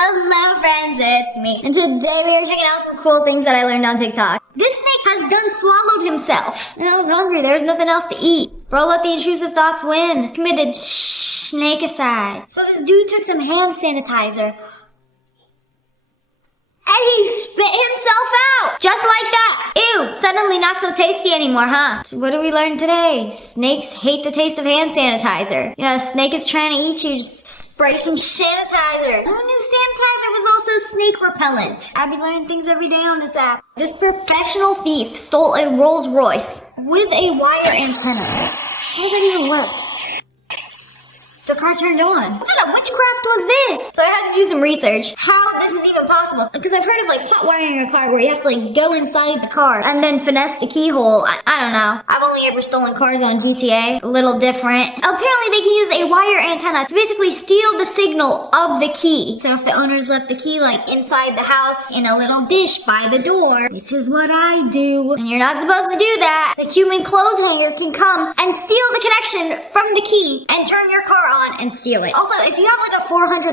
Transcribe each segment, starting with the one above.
Hello friends, it's me. And today we are checking out some cool things that I learned on TikTok. This snake has done swallowed himself. I was hungry, there's nothing else to eat. Bro, let the intrusive thoughts win. Committed snake aside. So this dude took some hand sanitizer. And he spit himself out! Just like that! Ew! Suddenly not so tasty anymore, huh? So what did we learn today? Snakes hate the taste of hand sanitizer. You know, a snake is trying to eat you, just spray some sanitizer. Who knew sanitizer was also snake repellent? I be learning things every day on this app. This professional thief stole a Rolls Royce with a wire antenna. How does that even work? The car turned on. What kind of witchcraft was this? So I had to do some research. How this is even possible. Because I've heard of like hot wiring a car where you have to like go inside the car and then finesse the keyhole. I don't know. I've only ever stolen cars on GTA. A little different. Apparently they can use a wire antenna to basically steal the signal of the key. So if the owners left the key like inside the house in a little dish by the door, which is what I do, and you're not supposed to do that, the human clothes hanger can come and steal the connection from the key and turn your car on and steal it. Also, if you have like a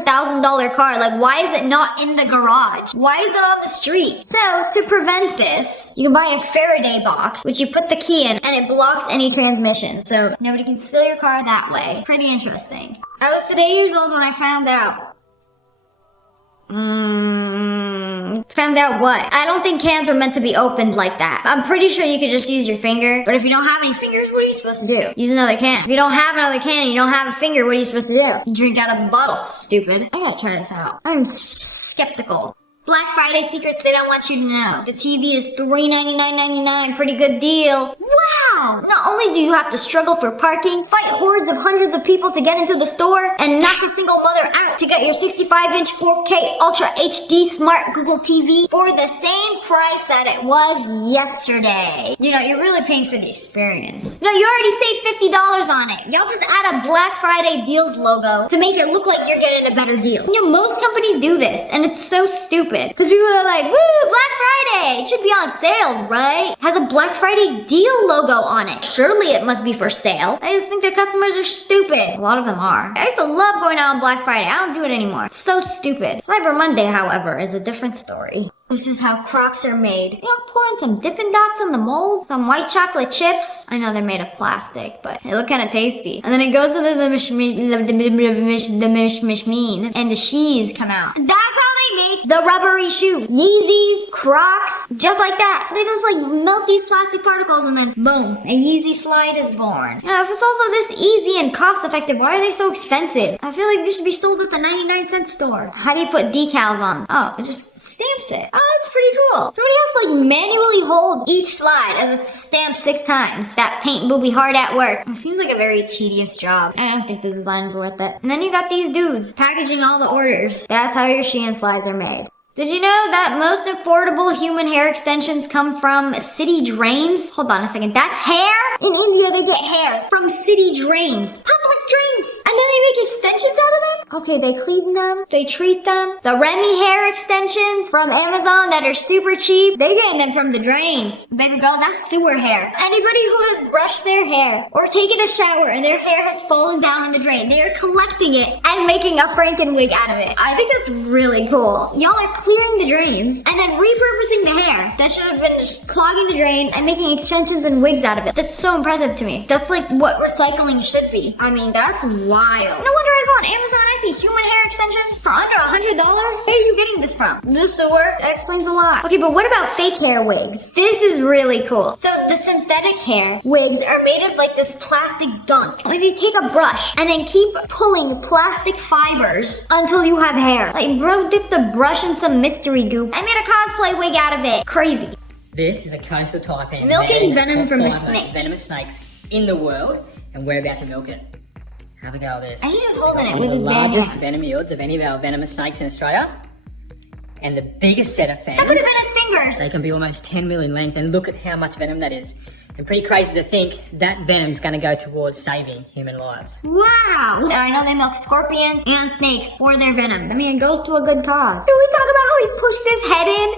$400,000 car, like why is it not in the garage? Why is it on the street? So to prevent this, you can buy a Faraday box, which you put the key in and it blocks any transmission. So nobody can steal your car that way. Pretty interesting. I was today years old when I found out. Found out what? I don't think cans are meant to be opened like that. I'm pretty sure you could just use your finger. But if you don't have any fingers, what are you supposed to do? Use another can. If you don't have another can and you don't have a finger, what are you supposed to do? You drink out of a bottle, stupid. I gotta try this out. I'm skeptical. Black Friday secrets they don't want you to know. The TV is $399.99, pretty good deal. Wow! Not only do you have to struggle for parking, fight hordes of hundreds of people to get into the store, and knock a single mother out to get your 65-inch 4K Ultra HD Smart Google TV for the same price that it was yesterday. You know, you're really paying for the experience. No, you already saved $50 on it. Y'all just add a Black Friday deals logo to make it look like you're getting a better deal. You know, most companies do this, and it's so stupid. Because people are like, woo, Black Friday! It should be on sale, right? Has a Black Friday deal logo on it. Surely it must be for sale. I just think their customers are stupid. A lot of them are. I used to love going out on Black Friday. I don't do it anymore. It's so stupid. Cyber Monday, however, is a different story. This is how Crocs are made. You know, pouring some Dippin' Dots in the mold, some white chocolate chips. I know they're made of plastic, but they look kind of tasty. And then it goes into the machine, and the shees come out. That's how they make the rubbery shoe. Yeezys, Crocs, just like that. They just like melt these plastic particles and then boom, a Yeezy slide is born. You know, if it's also this easy and cost effective, why are they so expensive? I feel like they should be sold at the 99-cent store. How do you put decals on? Oh, it just stamps it. Oh, it's pretty cool. Somebody else like manually hold each slide as it's stamped 6 times. That paint will be hard at work. It seems like a very tedious job. I don't think the design is worth it. And then you got these dudes packaging all the orders. That's how your Shein slides are made. Did you know that most affordable human hair extensions come from city drains? Hold on a second, that's hair? In India, they get hair from city drains. Public drains! And then they make extensions out of them? Okay, they clean them, they treat them. The Remy hair extensions from Amazon that are super cheap, they getting them from the drains. Baby girl, that's sewer hair. Anybody who has brushed their hair or taken a shower and their hair has fallen down in the drain, they are collecting it and making a Franken wig out of it. I think that's really cool. Y'all are clearing the drains and then repurposing the hair that should have been just clogging the drain and making extensions and wigs out of it. That's so impressive to me. That's like what recycling should be. I mean, that's wild. No wonder I go on Amazon and I see human hair extensions for under $100. Where are you getting this from? The sewer? That explains a lot. Okay, but what about fake hair wigs? This is really cool. So the synthetic hair wigs are made of like this plastic gunk. Like they take a brush and then keep pulling plastic fibers until you have hair. Like bro dipped the brush in some mystery goop. I made a cosplay wig out of it. Crazy. This is a coastal taipan. Milking venom from a snake. Venomous snakes in the world, and we're about to milk it. Have a go at this. And he's just holding it with his bare One of the largest hands. venom yields of any of our venomous snakes in Australia, and the biggest set of fangs. That could have been his fingers. They can be almost 10 mil in length, and look at how much venom that is. And pretty crazy to think that venom is going to go towards saving human lives. Wow. I know they milk scorpions and snakes for their venom. I mean, it goes to a good cause. Did we talk about how he pushed his head in?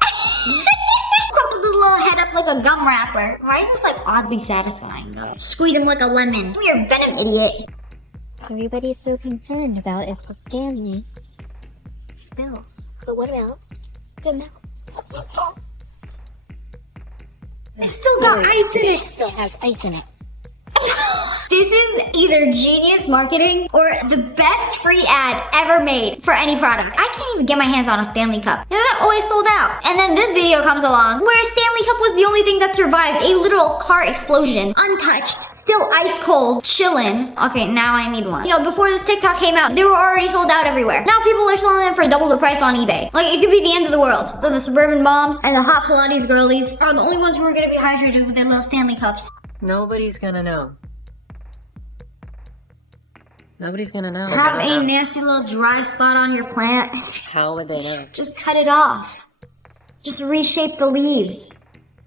Crumpled his little head up like a gum wrapper. Why is this like oddly satisfying though? Squeeze him like a lemon. Come here, venom idiot. Everybody's so concerned about if the Stanley bills. But what about the milk? It's still got ice in it. Still has ice in it. This is either genius marketing or the best free ad ever made for any product. I can't even get my hands on a Stanley Cup. They're always sold out. And then this video comes along where a Stanley Cup was the only thing that survived a literal car explosion. Untouched. Still ice cold. Chillin'. Okay, now I need one. You know, before this TikTok came out, they were already sold out everywhere. Now people are selling them for double the price on eBay. Like, it could be the end of the world. So the suburban moms and the hot Pilates girlies are the only ones who are gonna be hydrated with their little Stanley Cups. Nobody's gonna know. Nobody's gonna know. Have a nasty little dry spot on your plant. How would they know? Just cut it off. Just reshape the leaves.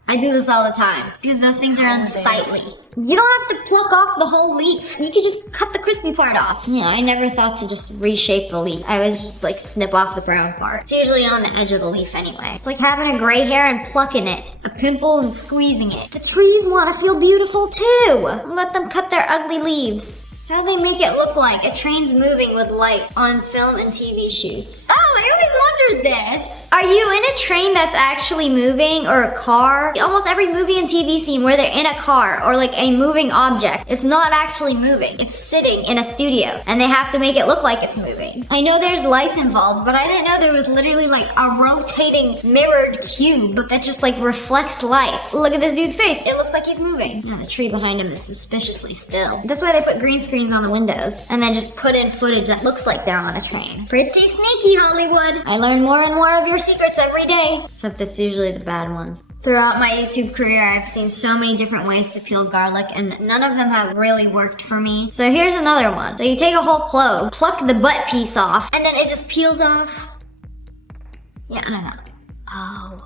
I do this all the time because those things are unsightly. You don't have to pluck off the whole leaf. You could just cut the crispy part off. Yeah, I never thought to just reshape the leaf. I was just like snip off the brown part. It's usually on the edge of the leaf anyway. It's like having a gray hair and plucking it. A pimple and squeezing it. The trees want to feel beautiful too. Let them cut their ugly leaves. How do they make it look like a train's moving with light on film and TV shoots? Oh, I always wondered this. Are you in a train that's actually moving or a car? Almost every movie and TV scene where they're in a car or like a moving object, it's not actually moving. It's sitting in a studio and they have to make it look like it's moving. I know there's lights involved, but I didn't know there was literally like a rotating mirrored cube that just like reflects lights. Look at this dude's face. It looks like he's moving. Yeah, the tree behind him is suspiciously still. That's why they put green screen on the windows and then just put in footage that looks like they're on a train. Pretty sneaky, Hollywood. I learn more and more of your secrets every day. Except it's usually the bad ones. Throughout my YouTube career, I've seen so many different ways to peel garlic and none of them have really worked for me. So here's another one. So you take a whole clove, pluck the butt piece off, and then it just peels off. Yeah, no.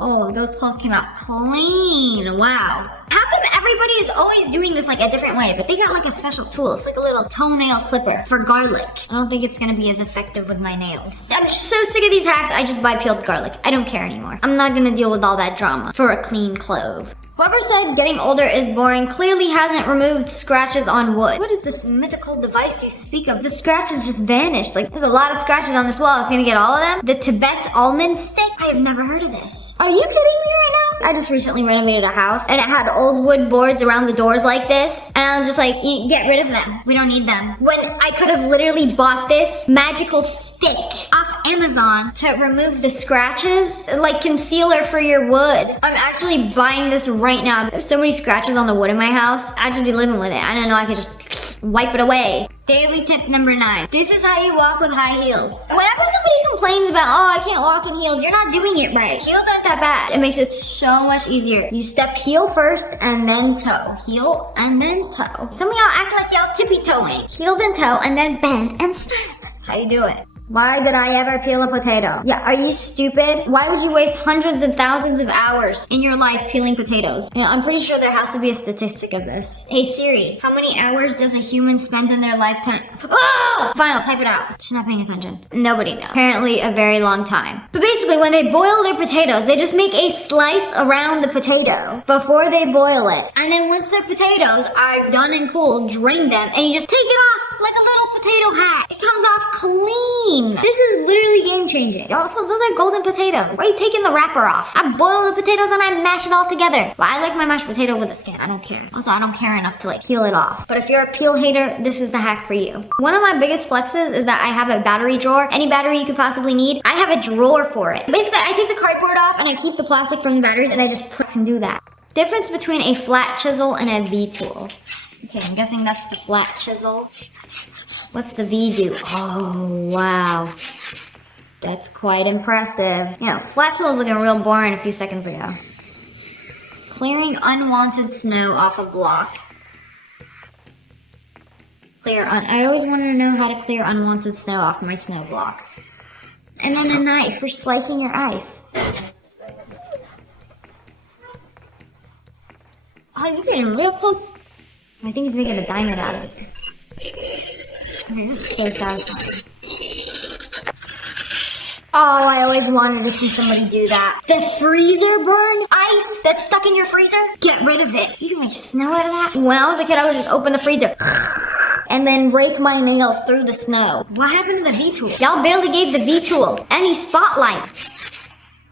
Oh, those clothes came out clean. Wow. How come everybody is always doing this like a different way, but they got like a special tool? It's like a little toenail clipper for garlic. I don't think it's gonna be as effective with my nails. I'm so sick of these hacks, I just buy peeled garlic. I don't care anymore. I'm not gonna deal with all that drama for a clean clove. Whoever said getting older is boring clearly hasn't removed scratches on wood. What is this mythical device you speak of? The scratches just vanished. Like, there's a lot of scratches on this wall. It's gonna get all of them? The Tibet almond stick? I have never heard of this. Are you kidding me right now? I just recently renovated a house and it had old wood boards around the doors like this. And I was just like, get rid of them. We don't need them. When I could have literally bought this magical stick off Amazon to remove the scratches, like concealer for your wood. I'm actually buying this right now. There's so many scratches on the wood in my house. I'd just be living with it. I didn't know I could just wipe it away. Daily tip number 9. This is how you walk with high heels. Whenever somebody complains about, oh, I can't walk in heels, you're not doing it right. Heels aren't that bad. It makes it so much easier. You step heel first and then toe. Heel and then toe. Some of y'all act like y'all tippy toeing. Heel then toe and then bend and snap. How you do it? Why did I ever peel a potato? Yeah, are you stupid? Why would you waste hundreds and thousands of hours in your life peeling potatoes? You know, I'm pretty sure there has to be a statistic of this. Hey Siri, how many hours does a human spend in their lifetime? Oh! Fine, I'll type it out. She's not paying attention. Nobody knows. Apparently a very long time. But basically, when they boil their potatoes, they just make a slice around the potato before they boil it. And then once their potatoes are done and cooled, drain them, and you just take it off like a little potato hat. It comes off clean. This is literally game changing. Also, those are golden potatoes. Why are you taking the wrapper off? I boil the potatoes and I mash it all together. Well, I like my mashed potato with the skin. I don't care. Also, I don't care enough to like peel it off. But if you're a peel hater, this is the hack for you. One of my biggest flexes is that I have a battery drawer. Any battery you could possibly need, I have a drawer for it. Basically, I take the cardboard off and I keep the plastic from the batteries and I just press and do that. Difference between a flat chisel and a V-tool. Okay, I'm guessing that's the flat chisel. What's the V do? Oh, wow. That's quite impressive. Yeah, flat tool was looking real boring a few seconds ago. Clearing unwanted snow off a block. I always wanted to know how to clear unwanted snow off my snow blocks. And then a knife for slicing your ice. Oh, you're getting real close. I think he's making a diamond out of it. Okay, this is so satisfying. Oh, I always wanted to see somebody do that. The freezer burn? Ice that's stuck in your freezer? Get rid of it. You can make snow out of that? When I was a kid, I would just open the freezer. and then rake my nails through the snow. What happened to the V-tool? Y'all barely gave the V-tool any spotlight.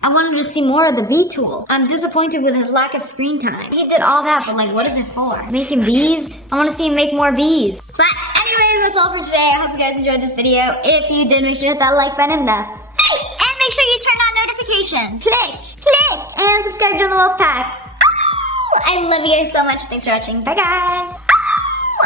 I wanted to see more of the V-tool. I'm disappointed with his lack of screen time. He did all that, but like, what is it for? Making Vs? I want to see him make more Vs. But anyways, that's all for today. I hope you guys enjoyed this video. If you did, make sure to hit that like button and make sure you turn on notifications. Click, and subscribe to the Wolf Pack. Oh, I love you guys so much. Thanks for watching. Bye, guys.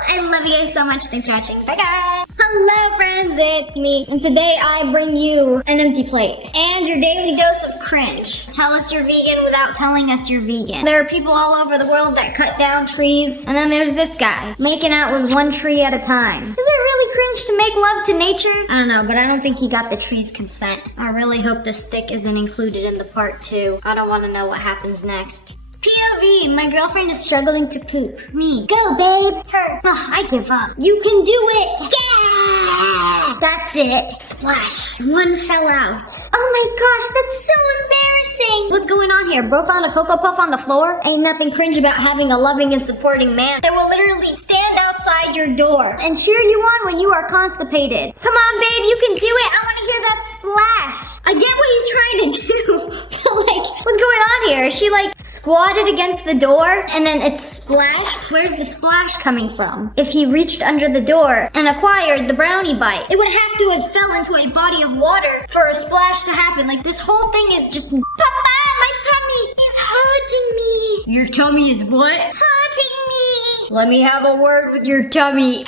I love you guys so much. Thanks for watching. Bye, guys. Hello, friends. It's me. And today I bring you an empty plate and your daily dose of cringe. Tell us you're vegan without telling us you're vegan. There are people all over the world that cut down trees. And then there's this guy making out with one tree at a time. Is it really cringe to make love to nature? I don't know, but I don't think he got the tree's consent. I really hope the stick isn't included in the part 2. I don't want to know what happens next. POV, my girlfriend is struggling to poop. Me. Go, babe. Her. Oh, I give up. You can do it. Yeah. That's it. Splash. One fell out. Oh my gosh, that's so embarrassing. What's going on here? Bro found a Cocoa Puff on the floor? Ain't nothing cringe about having a loving and supporting man that will literally stand outside your door and cheer you on when you are constipated. Come on, babe, you can do it. I want to hear that splash. I get what he's trying to do. But like, what's going on here? Is she like squatted against the door and then it splashed? Where's the splash coming from? If he reached under the door and acquired the brownie bite, it would have to have fell into a body of water for a splash to happen. Like, this whole thing is just, Papa, my tummy is hurting me. Your tummy is what? Hurting me. Let me have a word with your tummy.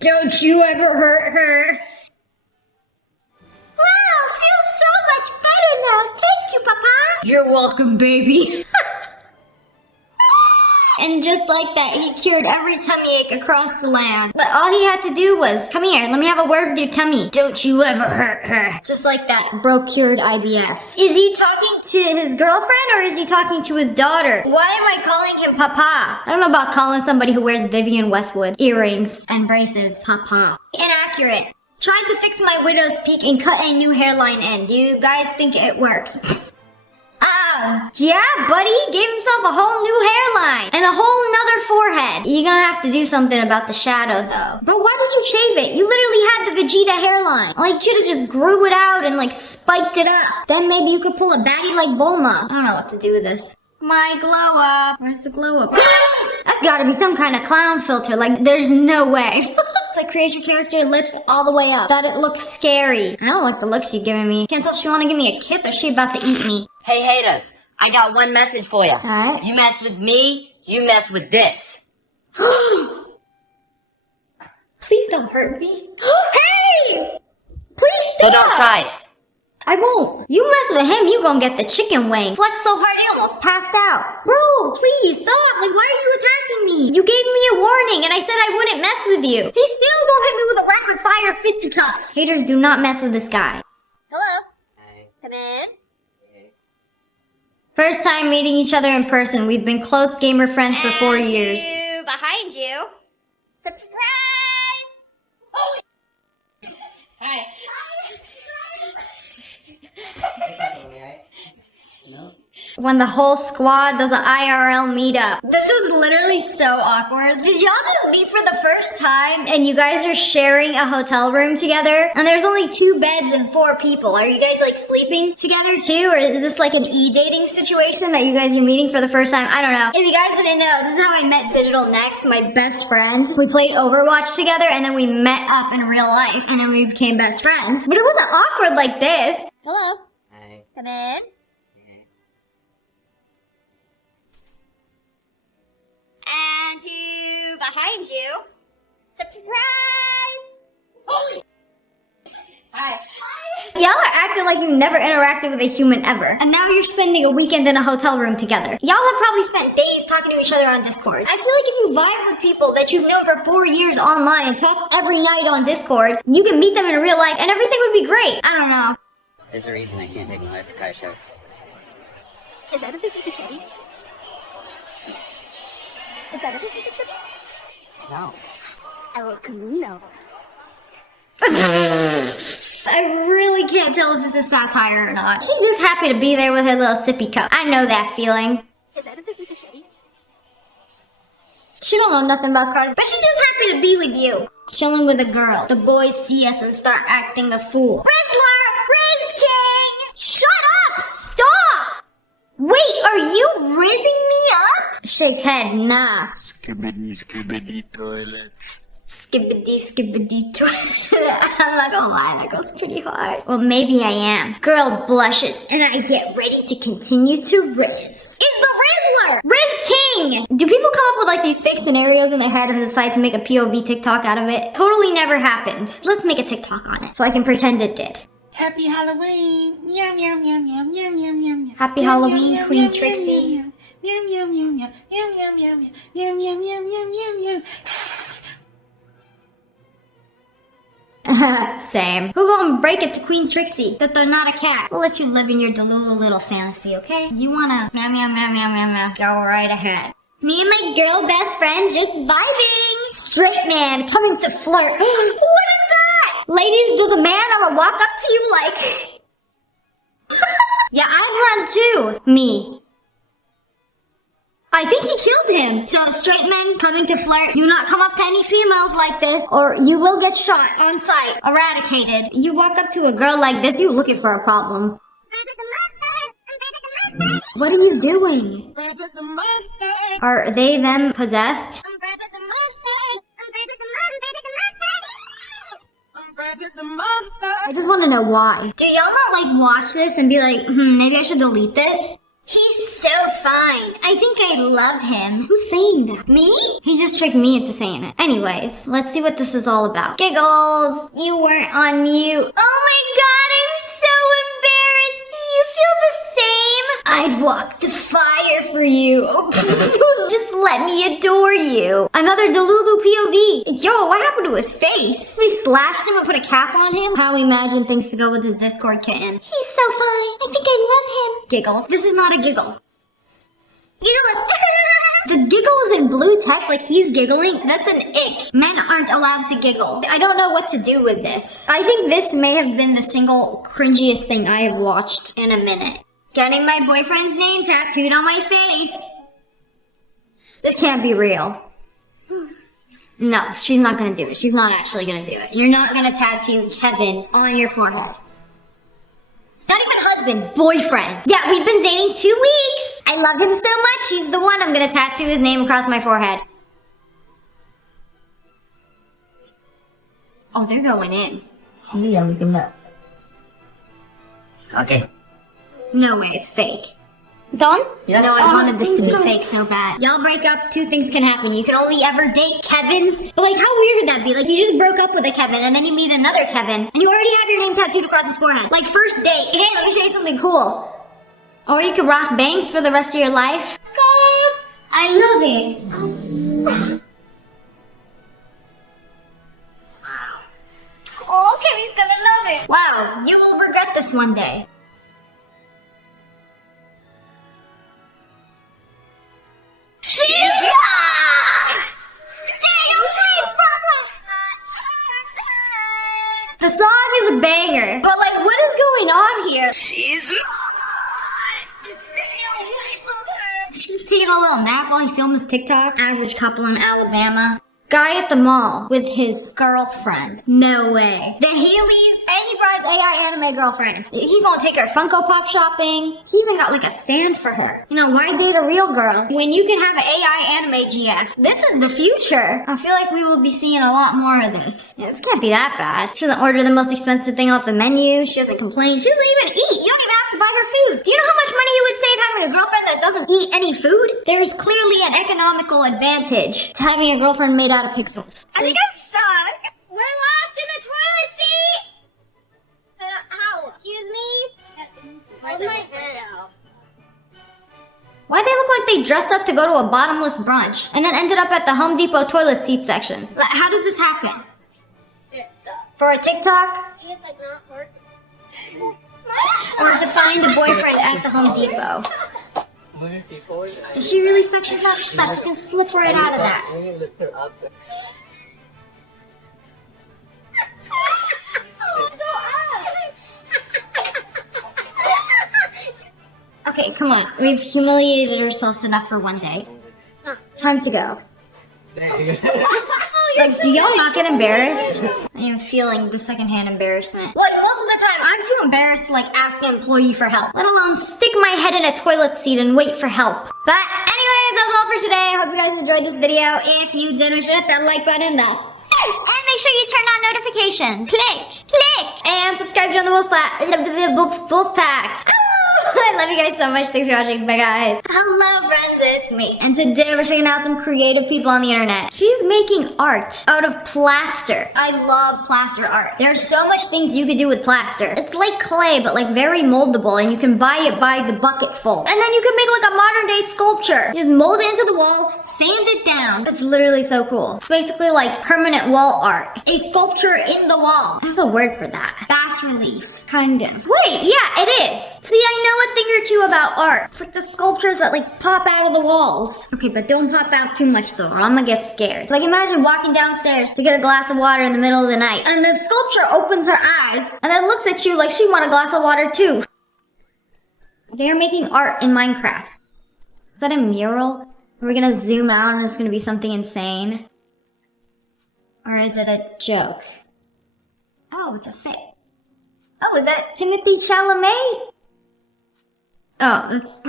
Don't you ever hurt her. Wow, feels so much better now. Thank you, Papa. You're welcome, baby. And just like that, he cured every tummy ache across the land. But all he had to do was, come here, let me have a word with your tummy. Don't you ever hurt her. Just like that, bro cured IBF. Is he talking to his girlfriend or is he talking to his daughter? Why am I calling him Papa? I don't know about calling somebody who wears Vivian Westwood earrings and braces Papa. Inaccurate. Tried to fix my widow's peak and cut a new hairline in. Do you guys think it works? Yeah, buddy, he gave himself a whole new hairline and a whole nother forehead. You're gonna have to do something about the shadow, though. But why did you shave it? You literally had the Vegeta hairline. Like, you could've just grew it out and, like, spiked it up. Then maybe you could pull a baddie like Bulma. I don't know what to do with this. My glow up. Where's the glow up? That's gotta be some kind of clown filter. Like, there's no way. It's like, create your character lips all the way up. That it looks scary. I don't like the look she's giving me. Can't tell if she wanna give me a kiss or she about to eat me. Hey haters, I got one message for you. Alright. You mess with me, you mess with this. Please don't hurt me. Hey! Please So stop! don't try it. I won't. You mess with him, you gonna get the chicken wing. Flex so hard he almost passed out. Bro, please stop. Like, why are you attacking me? You gave me a warning and I said I wouldn't mess with you. He still gonna hit me with a rapid fire fisticuffs. Haters do not mess with this guy. Hello? Hey. Come in. First time meeting each other in person. We've been close gamer friends for 4 years. Behind you. Surprise! Oh. Hi. No. When the whole squad does an IRL meetup. This is literally so awkward. Did y'all just meet for the first time and you guys are sharing a hotel room together? And there's only 2 beds and 4 people. Are you guys like sleeping together too? Or is this like an e-dating situation that you guys are meeting for the first time? I don't know. If you guys didn't know, this is how I met Digital Next, my best friend. We played Overwatch together and then we met up in real life and then we became best friends. But it wasn't awkward like this. Hello. Hi. Come in. And to behind you. Surprise! Holy. Hi. Y'all are acting like you've never interacted with a human ever. And now you're spending a weekend in a hotel room together. Y'all have probably spent days talking to each other on Discord. I feel like if you vibe with people that you've known for 4 years online and talk every night on Discord, you can meet them in real life and everything would be great. I don't know. There's a reason I can't take my wife to car shows. Is that a 56 Chevy? Is that a 56 Chevy? No. El Camino. I really can't tell if this is satire or not. She's just happy to be there with her little sippy cup. I know that feeling. Is that a 56 Chevy? She don't know nothing about cars, but she's just happy to be with you. Chilling with a girl. The boys see us and start acting a fool. Rizzler! Riz King! Shut up! Stop! Wait, are you rizzing me up? Shakes head, nah. Skibbity toilet. Skibbity toilet. I'm not gonna lie, that goes pretty hard. Well, maybe I am. Girl blushes, and I get ready to continue to rizz. It's the Rizzler! Riz King! Do people come up with like these fake scenarios in their head and decide to make a POV TikTok out of it? Totally never happened. Let's make a TikTok on it so I can pretend it did. Happy Halloween. Meow meow meow meow meow meow meow meow. Happy Halloween, Queen Trixie. Meow meow meow meow meow meow meow meow meow meow meow meow meow. Same. Who gonna break it to Queen Trixie that they're not a cat? We'll let you live in your delulu little fantasy, okay? You wanna meow meow meow meow meow meow, go right ahead. Me and my girl best friend just vibing. Straight man coming to flirt. What is that? Ladies, does a man ever walk up to you like... Yeah, I'd run too. Me. I think he killed him. So straight men coming to flirt, do not come up to any females like this or you will get shot on sight, eradicated. You walk up to a girl like this, you're looking for a problem. What are you doing? Are they them possessed? I just want to know why. Do y'all not like watch this and be like, maybe I should delete this? He's so fine. I think I love him. Who's saying that? Me? He just tricked me into saying it. Anyways, let's see what this is all about. Giggles, you weren't on mute. Oh my god, I'm so embarrassed. Do you feel the same? I'd walk the fire for you. Just let me adore you. Another Delulu POV. Yo, what happened to his face? We slashed him and put a cap on him? How we imagine things to go with his Discord kitten. He's so fine. I think I love him. Giggles. This is not a giggle. Giggles. The giggle is in blue text like he's giggling. That's an ick. Men aren't allowed to giggle. I don't know what to do with this. I think this may have been the single cringiest thing I have watched in a minute. Getting my boyfriend's name tattooed on my face. This can't be real. No, she's not gonna do it. She's not actually gonna do it. You're not gonna tattoo Kevin on your forehead. Not even husband, boyfriend. Yeah, we've been dating 2 weeks. I love him so much. He's the one. I'm gonna tattoo his name across my forehead. Oh, they're going in. Okay. No way, it's fake. Done? Yeah. No, I wanted this to be fake so bad. Y'all break up, 2 things can happen. You can only ever date Kevins. But like, how weird would that be? Like, you just broke up with a Kevin, and then you meet another Kevin, and you already have your name tattooed across his forehead. Like, first date. Hey, let me show you something cool. Or you could rock bangs for the rest of your life. God, I love it. Oh, Kevin's gonna love it. Wow, you will regret this one day. The song is a banger, but like, what is going on here? She's just taking a little nap while he films his TikTok. Average couple in Alabama. Guy at the mall with his girlfriend. No way. The Heelys, and he brought his AI anime girlfriend. He gonna take her Funko Pop shopping. He even got like a stand for her. You know, why date a real girl when you can have an AI anime GF? This is the future. I feel like we will be seeing a lot more of this. Yeah, this can't be that bad. She doesn't order the most expensive thing off the menu. She doesn't complain. She doesn't even eat. You don't even have to buy her food. Do you know how much money you would save having a girlfriend that doesn't eat any food? There's clearly an economical advantage to having a girlfriend made out of pixels. I think I'm stuck. We're locked in the toilet seat. How? Excuse me? Hold my head out. Why they look like they dressed up to go to a bottomless brunch and then ended up at the Home Depot toilet seat section? Like, how does this happen? It's stuck. For a TikTok? See if it's not working. Or to find a boyfriend at the Home Depot? Is she really stuck? She's not stuck. You can slip right out of that. Okay, come on. We've humiliated ourselves enough for one day. Time to go. Like, do y'all not get embarrassed? I am feeling the secondhand embarrassment. Like, most of the time, I'm too embarrassed to, like, ask an employee for help. Let alone stick my head in a toilet seat and wait for help. But anyways, that's all for today. I hope you guys enjoyed this video. If you did, make sure to hit that like button. And make sure you turn on notifications. Click. And subscribe to join the Wolf Pack. I love you guys so much. Thanks for watching. Bye, guys. Hello, friends. It's me. And today we're checking out some creative people on the internet. She's making art out of plaster. I love plaster art. There's so much things you could do with plaster. It's like clay, but like very moldable, and you can buy it by the bucketful. And then you can make like a modern day sculpture. You just mold it into the wall, sand it down. It's literally so cool. It's basically like permanent wall art. A sculpture in the wall. There's a word for that. Bas relief. Kind of. Wait, yeah, it is. See, I know a thing or two about art. It's like the sculptures that like pop out of the walls. Okay, but don't pop out too much though, or I'm gonna get scared. Like imagine walking downstairs to get a glass of water in the middle of the night, and the sculpture opens her eyes, and then looks at you like she want a glass of water too. They're making art in Minecraft. Is that a mural? Are we gonna zoom out and it's gonna be something insane? Or is it a joke? Oh, it's a fake. Oh, is that Timothy Chalamet? Oh, that's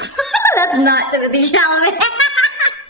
that's not Timothy Chalamet.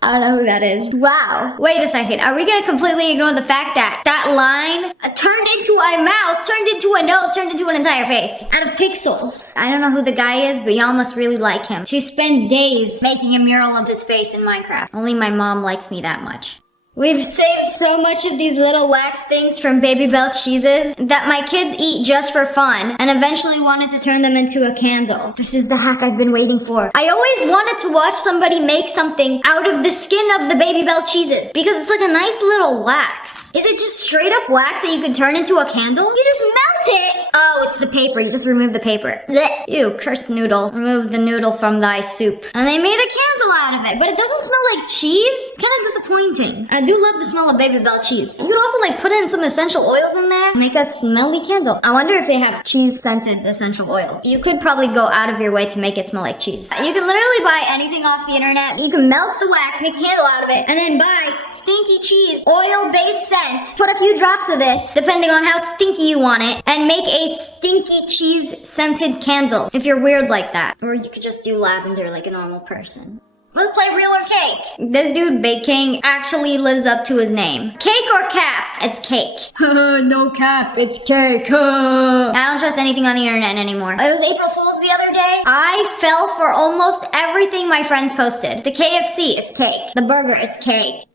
I don't know who that is. Wow. Wait a second. Are we gonna completely ignore the fact that that line turned into a mouth, turned into a nose, turned into an entire face out of pixels? I don't know who the guy is, but y'all must really like him. To spend days making a mural of his face in Minecraft. Only my mom likes me that much. We've saved so much of these little wax things from Baby Bell cheeses that my kids eat just for fun and eventually wanted to turn them into a candle. This is the hack I've been waiting for. I always wanted to watch somebody make something out of the skin of the Baby Bell cheeses because it's like a nice little wax. Is it just straight up wax that you can turn into a candle? You just melt it! Oh, it's the paper. You just remove the paper. Blech. Ew, cursed noodle. Remove the noodle from thy soup. And they made a candle out of it, but it doesn't smell like cheese. Kind of disappointing. I do love the smell of Baby Bell cheese. You could also like put in some essential oils in there, make a smelly candle. I wonder if they have cheese scented essential oil. You could probably go out of your way to make it smell like cheese. You can literally buy anything off the internet. You can melt the wax, make a candle out of it, and then buy stinky cheese, oil-based scent. Put a few drops of this, depending on how stinky you want it, and make a stinky cheese scented candle if you're weird like that. Or you could just do lavender like a normal person. Let's play real or cake. This dude, Bake King, actually lives up to his name. Cake or cap? It's cake. No cap, it's cake. I don't trust anything on the internet anymore. It was April Fool's the other day. I fell for almost everything my friends posted. The KFC, it's cake. The burger, it's cake.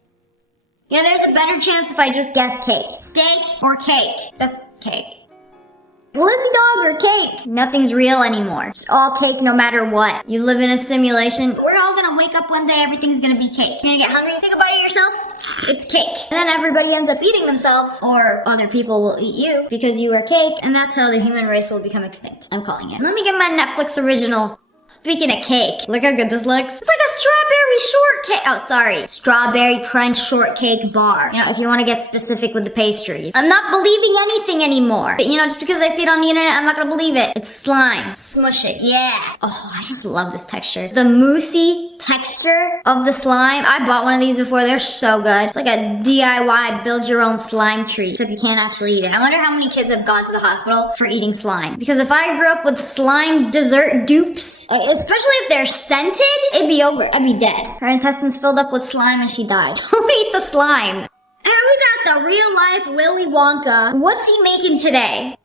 You know, there's a better chance if I just guess cake. Steak or cake? That's cake. Lizzie dog or cake? Nothing's real anymore. It's all cake no matter what. You live in a simulation. We're all gonna wake up one day, everything's gonna be cake. You're gonna get hungry and think about it yourself? It's cake. And then everybody ends up eating themselves, or other people will eat you because you are cake, and that's how the human race will become extinct. I'm calling it. Let me get my Netflix original. Speaking of cake, look how good this looks. It's like a strawberry shortcake. Oh, sorry. Strawberry crunch shortcake bar. You know, if you want to get specific with the pastry. I'm not believing anything anymore. But, you know, just because I see it on the internet, I'm not gonna believe it. It's slime. Smush it. Yeah. Oh, I just love this texture. The moussey texture of the slime. I bought one of these before. They're so good. It's like a DIY build your own slime treat, except you can't actually eat it. I wonder how many kids have gone to the hospital for eating slime. Because if I grew up with slime dessert dupes, especially if they're scented, it'd be over. I'd be dead. Her intestines filled up with slime and she died. Don't eat the slime. And we got the real life Willy Wonka. What's he making today?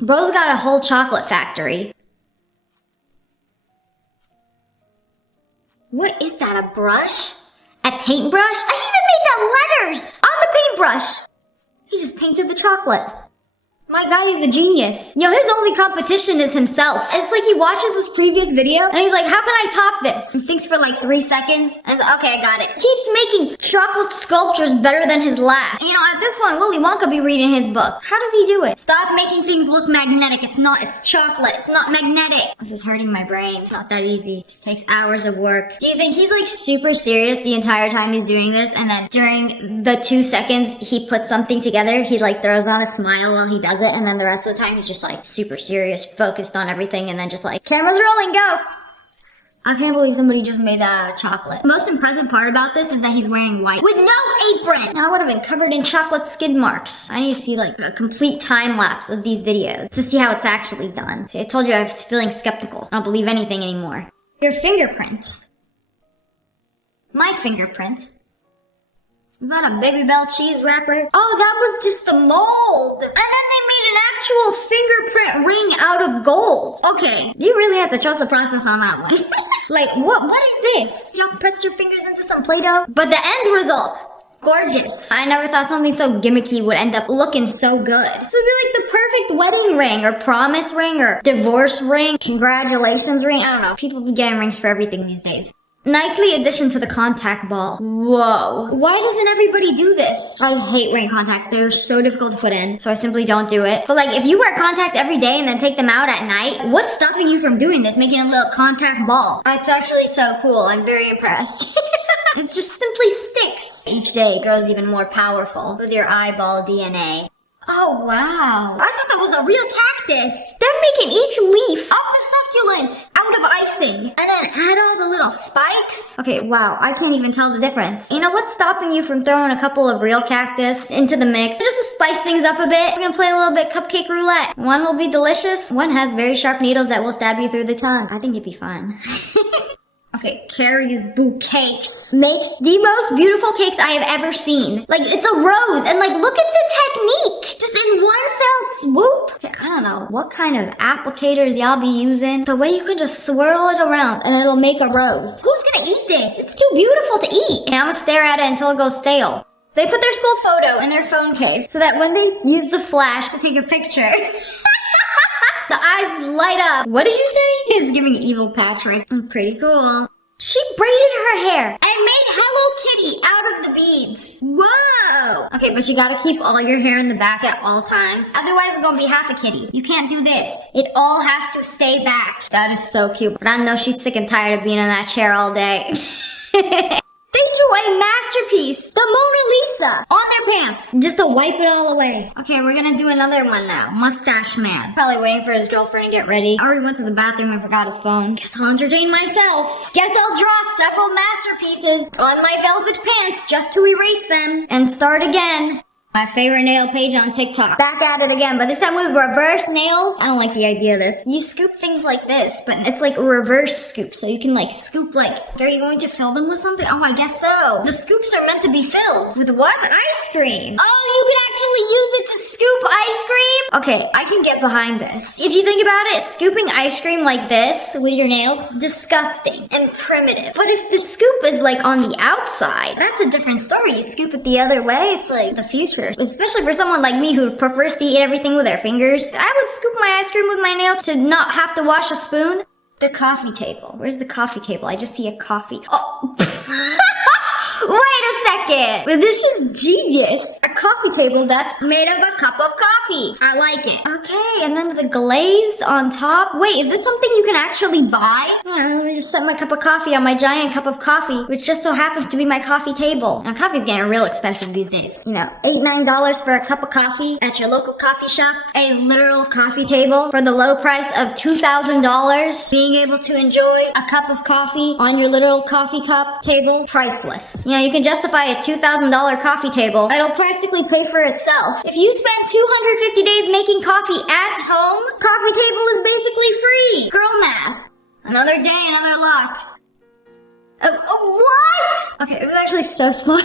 Bro's got a whole chocolate factory. What is that, a brush? A paintbrush? I even made the letters on the paintbrush. He just painted the chocolate. My guy is a genius. Yo, his only competition is himself. It's like he watches this previous video and he's like, how can I top this? He thinks for like 3 seconds and says, okay, I got it. Keeps making chocolate sculptures better than his last. You know, at this point, Willy Wonka be reading his book. How does he do it? Stop making things look magnetic. It's not. It's chocolate. It's not magnetic. This is hurting my brain. It's not that easy. This takes hours of work. Do you think he's like super serious the entire time he's doing this, and then during the 2 seconds he puts something together, he like throws on a smile while he does it, and then the rest of the time he's just like super serious, focused on everything, and then just like, cameras rolling, go. I can't believe somebody just made that out of chocolate. The most impressive part about this is that he's wearing white with no apron. Now I would have been covered in chocolate skid marks. I need to see like a complete time lapse of these videos to see how it's actually done. See, I told you I was feeling skeptical. I don't believe anything anymore. Your fingerprint. My fingerprint. Is that a Baby Bell cheese wrapper? Oh, that was just the mold. And then they made an actual fingerprint ring out of gold. Okay, you really have to trust the process on that one. Like, what is this? Y'all press your fingers into some Play-Doh? But the end result, gorgeous. I never thought something so gimmicky would end up looking so good. This would be like the perfect wedding ring, or promise ring, or divorce ring, congratulations ring. I don't know. People be getting rings for everything these days. Nightly addition to the contact ball. Whoa. Why doesn't everybody do this? I hate wearing contacts. They're so difficult to put in, so I simply don't do it. But like, if you wear contacts every day and then take them out at night, what's stopping you from doing this, making a little contact ball? It's actually so cool. I'm very impressed. It just simply sticks. Each day grows even more powerful with your eyeball DNA. Oh, wow. I thought that was a real cactus. They're making each leaf of the succulent out of icing. And then add all the little spikes. Okay, wow. I can't even tell the difference. You know what's stopping you from throwing a couple of real cactus into the mix? Just to spice things up a bit. We're gonna play a little bit cupcake roulette. One will be delicious. One has very sharp needles that will stab you through the tongue. I think it'd be fun. Okay, Carrie's Bouquets makes the most beautiful cakes I have ever seen. Like, it's a rose, and like, look at the technique! Just in one fell swoop! Okay, I don't know what kind of applicators y'all be using. The way you can just swirl it around and it'll make a rose. Who's gonna eat this? It's too beautiful to eat. Okay, I'm gonna stare at it until it goes stale. They put their school photo in their phone case so that when they use the flash to take a picture, the eyes light up. What did you say? It's giving evil Patrick. Pretty cool. She braided her hair and made Hello Kitty out of the beads. Whoa! Okay, but you gotta keep all your hair in the back at all times. Otherwise, it's gonna be half a kitty. You can't do this. It all has to stay back. That is so cute. But I know she's sick and tired of being in that chair all day. They drew a masterpiece, the Mona Lisa, on their pants, just to wipe it all away. Okay, we're gonna do another one now. Mustache Man. Probably waiting for his girlfriend to get ready. Already went to the bathroom and forgot his phone. Guess I'll entertain myself. Guess I'll draw several masterpieces on my velvet pants just to erase them and start again. My favorite nail page on TikTok. Back at it again, but this time with reverse nails. I don't like the idea of this. You scoop things like this, but it's like a reverse scoop. So you can like scoop like, are you going to fill them with something? Oh, I guess so. The scoops are meant to be filled with what? Ice cream. Oh, you can actually use it to scoop ice cream? Okay, I can get behind this. If you think about it, scooping ice cream like this with your nails, disgusting and primitive. But if the scoop is like on the outside, that's a different story. You scoop it the other way, it's like the future. Especially for someone like me who prefers to eat everything with their fingers. I would scoop my ice cream with my nail to not have to wash a spoon. The coffee table. Where's the coffee table? I just see a coffee. Oh. Wait a second. This is genius. A coffee table that's made of a cup of coffee. I like it. Okay, and then the glaze on top. Wait, is this something you can actually buy? Yeah, let me just set my cup of coffee on my giant cup of coffee, which just so happens to be my coffee table. Now, coffee's getting real expensive these days. You know, $8, $9 for a cup of coffee at your local coffee shop. A literal coffee table for the low price of $2,000. Being able to enjoy a cup of coffee on your literal coffee cup table, priceless. You know, you can justify a $2,000 coffee table. It'll practically pay for itself. If you spend 250 days making coffee at home, coffee table is basically free. Girl math. Another day, another lock. What? Okay, it was actually so smart.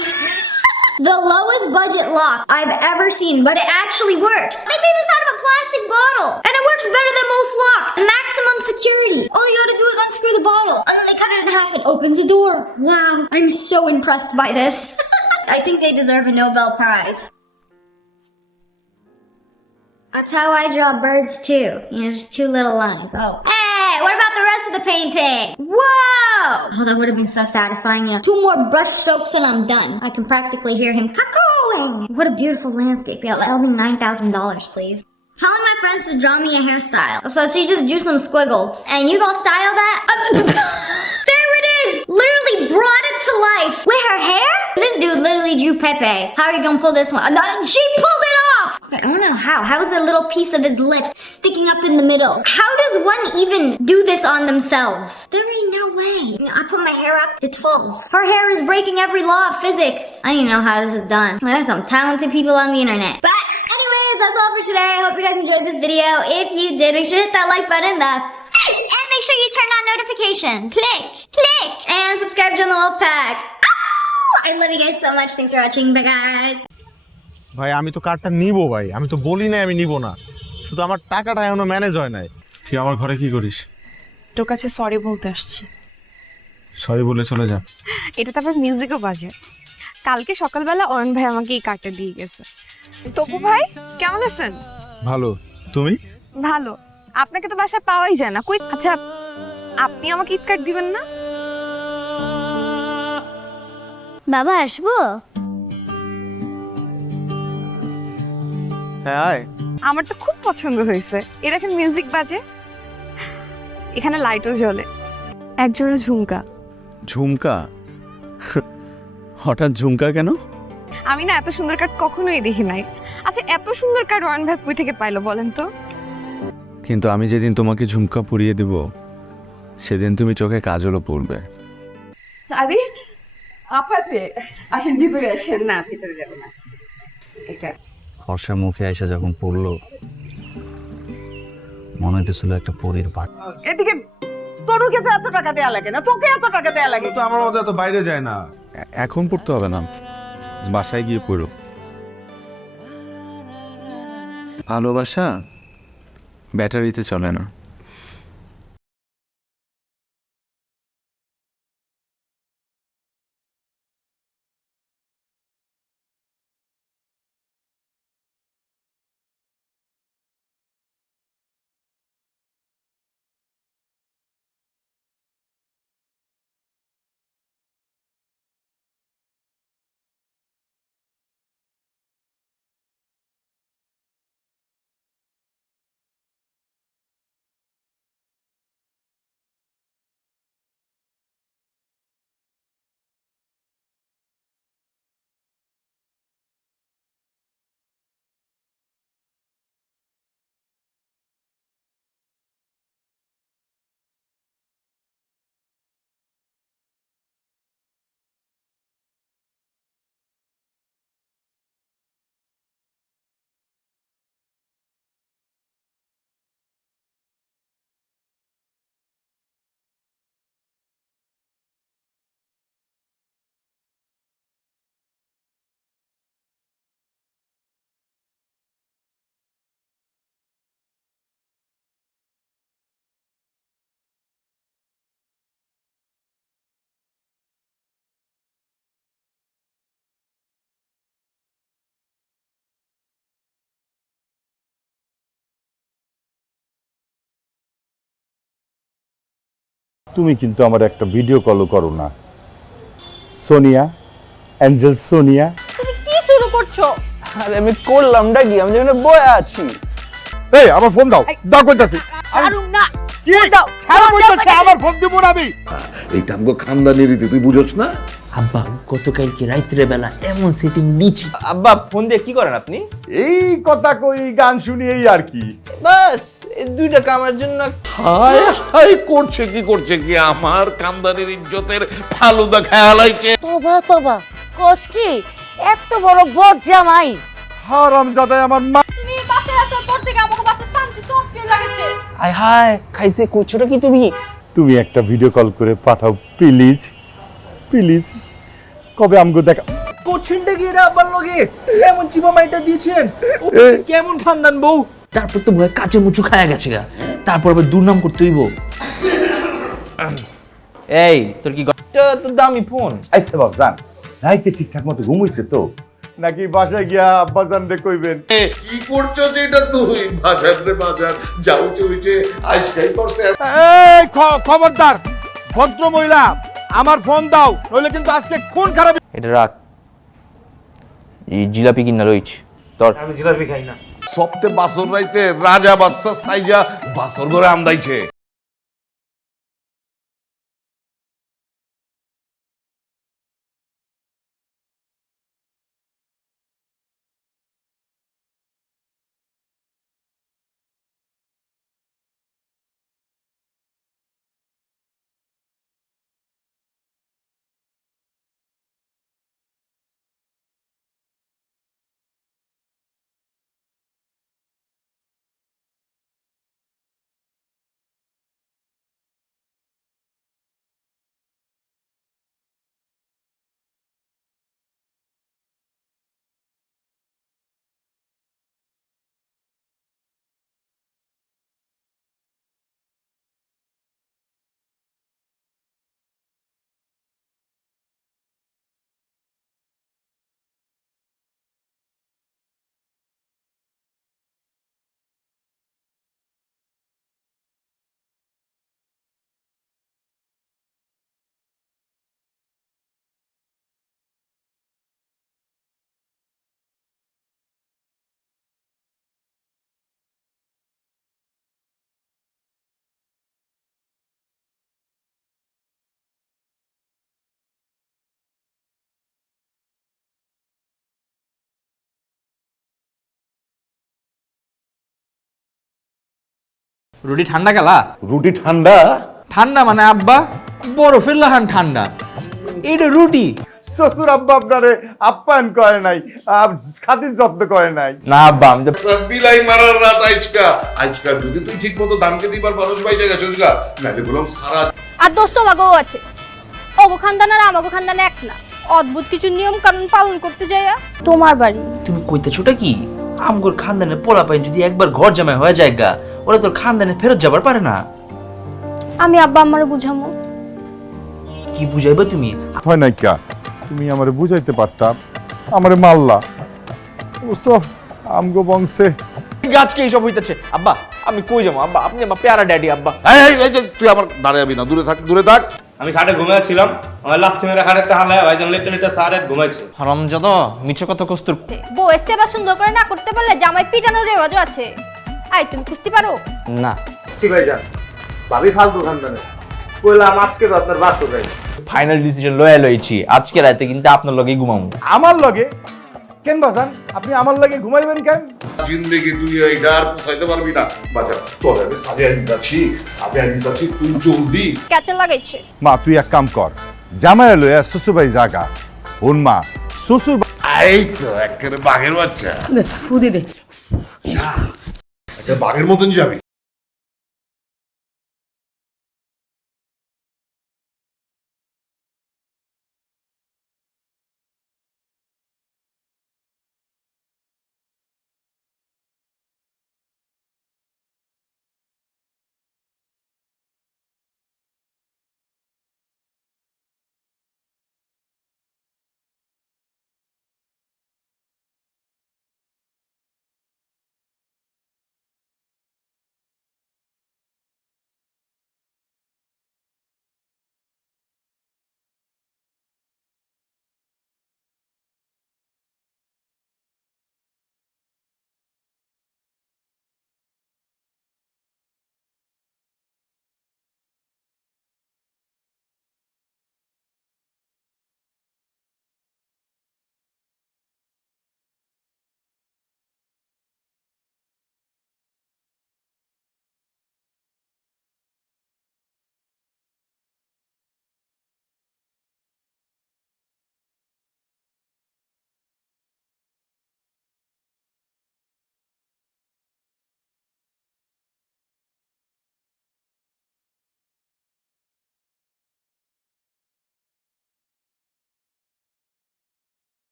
The lowest budget lock I've ever seen, but it actually works. They made this out of a plastic bottle, and it works better than most locks. Maximum security. All you gotta do is unscrew the bottle, and then they cut it in half and opens the door. Wow, I'm so impressed by this. I think they deserve a Nobel Prize. That's how I draw birds too. You know, just two little lines. Oh. Hey, what about the rest of the painting? Whoa! Oh, that would have been so satisfying. You know, 2 more brush strokes and I'm done. I can practically hear him cackling. What a beautiful landscape. Yeah, I'll be $9,000, please. Telling my friends to draw me a hairstyle. So she just drew some squiggles. And you gonna style that? There it is! Literally brought it to life. With her hair? This dude literally drew Pepe. How are you gonna pull this one? She pulled it off! Okay, I don't know how. How is a little piece of his lip sticking up in the middle? How does one even do this on themselves? There ain't no way. You know, I put my hair up, it falls. Her hair is breaking every law of physics. I don't even know how this is done. There's some talented people on the internet. But anyways, that's all for today. I hope you guys enjoyed this video. If you did, make sure to hit that like button, and make sure you turn on notifications. Click, and subscribe to the Wolf Pack. I love you guys so much. Thanks for watching. Bye, guys. ভাই আমি তো কার্ডটা নিব ভাই, আমি তো বলি নাই আমি নিব না, শুধু আমার টাকাটা এখনো ম্যানেজ হয় নাই। তুই আমার ঘরে কি করিস? তোর কাছে সরি বলতে আসছি। সরি বলে চলে যা। এটা তো আবার মিউজিকও বাজে। কালকে সকালবেলা অয়ন ভাই আমাকে এই কার্ডটা দিয়ে গেছে। তপু ভাই কেমন আছেন? ভালো, তুমি? ভালো। আপনাকে তো বাসায় পাওয়াই যায় না। কই আচ্ছা আপনি আমাকে ঈদ কার্ড দিবেন না? বাবা আসবো? হ্যাঁ আয়। আমার তো খুব পছন্দ হয়েছে। এর এখন মিউজিক বাজে, এখানে লাইটও জ্বলে, একজোড়া ঝুমকা। ঝুমকা? হঠাৎ ঝুমকা কেন? আমি না এত সুন্দর কার্ড কখনোই দেখি নাই। আচ্ছা এত সুন্দর কার্ড অয়ন ভাই কই থেকে পাইলো বলেন তো? কিন্তু আমি যেদিন তোমাকে ঝুমকা পরিয়ে দেব সেদিন তুমি চোখে কাজলও পড়বে। আরে আপাতে আসেন, ভিতরে আসেন। না ভিতরে যাবো না। এটা হর্ষা মুখে এসে যখন পড়লো মনে হইতেছিল একটা পরীর পাট। এদিকে তরুকে তো এত টাকা দেয়া লাগে না, তোকে এত টাকা দেয়া লাগে। তো আমার মতো এত বাইরে যায় না। এখন পড়তে হবে না, বাসায় গিয়ে পড়ো। ভালোবাসা ব্যাটারিতে চলে না। তুমি কিন্তু আমার একটা ভিডিও কলও করো না সোনিয়া, অ্যাঞ্জেল সোনিয়া। তুমি কি শুরু করছো? আরে আমি করলামটা কি, আমি যেখানে বয়ে আছি। এই আমার ফোন দাও, দাও কইতাছি। আরুম না কি দাও? ছাড়ো কইতাছি, আমার ফোন দিব না আমি। এইটা আমগো খানদানি রীতি, তুই বুঝছ না? আব্বা গতকালকে রাত্রে বেলা এমন সেটিং দিছি। আব্বা ফোন দিয়ে কি করেন আপনি? এই কথা কই, গান শুনি, এই আর কি। বাস এই দুইটা কামের জন্য। হায় হায় করছে কি আমার খানদানির ইজ্জতের ফালুদা খেয়ালাইছে। তোবা তোবা কোস কি এত বড় বদ জামাই। হারামজাদা আমার মা। তুমি বাসে আসার পর থেকে আমাকে বাসে শান্তি সব চলে লাগেছে। আয় হায় খাইছে করছোটা কি তুমি? তুমি একটা ভিডিও কল করে পাঠাও প্লিজ, প্লিজ। কবে আমগো দেখা কোচিনটা কি এটা আব্বার লগে এমন চিপা মাইটা দিয়েছেন? কেমন খানদান বউ? তারপর তো ভয় কাচে মুচু খায়া গেছে গা, তারপর আবার দুর্নাম করতে হইব। এই তোর কি গটা তো দামি ফোন? আইসা বাপ জান, রাইতে ঠিকঠাক মতো ঘুমাইছে তো নাকি বাসায় গিয়া আব্বাজান রে কইবেন? কি করছো যেটা তুই? বাজার রে বাজার যাও চুইছে আজকাই করছে। এই খবরদার ভদ্র মহিলা, আমার ফোন দাও, নইলে কিন্তু আজকে খুন খারাপ। এটা রাখ, এই জিলাপি কিনা রইছ তোর। আমি জিলাপি খাই না। সপ্তে বাসর রাইতে রাজা বাদশা সাইজা বাসর ঘরে আমদাইছে। রুটি ঠান্ডা গেলা? রুটি ঠান্ডা? ঠান্ডা মানে আব্বা বরফের লাহান ঠান্ডা, এটা রুটি। শ্বশুর আব্বা আপনারে আপ্যায়ন করে নাই, খাতির যত্ন করে নাই। না আব্বা আমি বিলাই মারার রাত আজকা আজকা যদি তুই ঠিক মতো দামকে দিবার মানুষ বাইরে গেছিস গা, নাহলে বললাম সারা। আর দোস্ত মাগও আছে, ওগো খানদান আর আমাগো খানদান এক না, অদ্ভুত কিছু নিয়ম কানুন পালন করতে যায় তোমার বাড়ি। তুমি কইতেছোটা কি? আমগোর খানদানের পোলা পাইন যদি একবার ঘর জামাই হয়ে যায় গা, ওরা তোর খানদানে ফেরত যাবার পারে না। আমি আব্বা আমারে বুঝামো। কি বুঝাইবে তুমি? হয় নাই কা, তুমি আমারে বুঝাইতে পারতাম, আমারে মারলা। ওসব আমগো বংশে গাছকে এইসব হইতেছে। আব্বা আমি কই যাবো আব্বা, আপনি আমার প্যারা ড্যাডি আব্বা। তুই আমার দাঁড়াবি না, দূরে থাক দূরে থাক। আমি খাটে ঘুমাচ্ছিলাম, আমার লাফ মেরে খাটেতে হালায় ভাইজান লেটে লেটে সারে ঘুমাইছে। হারামজাদা মিছে কথা কস্তুর। বউয়ের সেবা সুন্দর করে না করতে পারলে জামাই পিটানোর রেওয়াজও আছে। আই তুমি কুস্তি পারো? না জি ভাইজান, ভাবি ফালতু খানদানে কইলাম আজকে তো আপনার বাসো যাই। ফাইনাল ডিসিশন লয়ে লইছি, আজকে রাতে কিন্তু আপনার লগেই ঘুমাবো। আমার লগে কেন বাজান? আপনি আমার লগে ঘুমাইবেন কেন? জিন্দেগি তুই এইটা আর পোষাইতে পারবি না। বাজার তোর আমি সাথে আনি যাচ্ছি, তুই জলদি। ক্যাচে লাগাইছে। মা তুই এক কাম কর, জামাই লইয়া শ্বশুর বাড়ি জাগা। ওন মা শ্বশুর এই তো একেবারে বাঘের বাচ্চা। ফুদি দে। আচ্ছা বাঘের মতন যাবি?